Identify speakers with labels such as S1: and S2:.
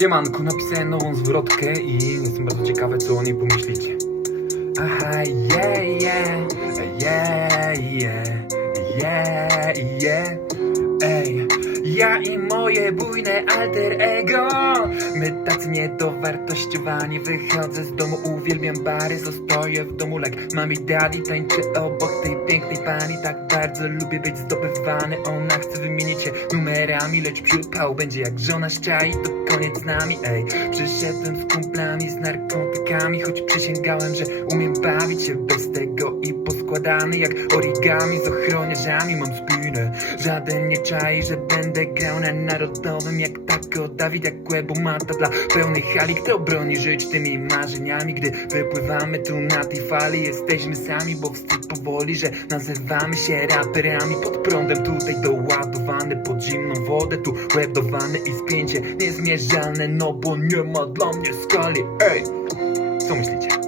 S1: Siemanku, napisałem nową zwrotkę i jestem bardzo ciekawy, co o niej pomyślicie. Aha, yeah, yeah, yeah, yeah, yeah. Ej, ja i moje bujne alter ego My tacy niedowartościowani Wychodzę z domu, uwielbiam bary Zostaję w domu like mami daddy Tańczę obok tej pięknej pani Tak bardzo lubię być zdobywany Ona chce wymienić się numerami Lecz przypał będzie jak żona ściai To koniec z nami, ej. Przyszedłem z kumplami, z narkotykami Choć przysięgałem, że umiem bawić się bez tego I poskładany jak origami Z ochroniarzami. Mam spinę Żaden nie czai, że będę grał na narodowym Jak tako Dawid jak Kłebo mata dla pełnej hali Kto broni żyć tymi marzeniami. Gdy wypływamy tu na tej fali Jesteśmy sami, bo wstyd powoli Że nazywamy się raperami. Pod prądem tutaj doładowany Pod zimną wodę tu łebdowany I spięcie. Niezmierzalne No bo nie ma dla mnie skali. Ej, co myślicie?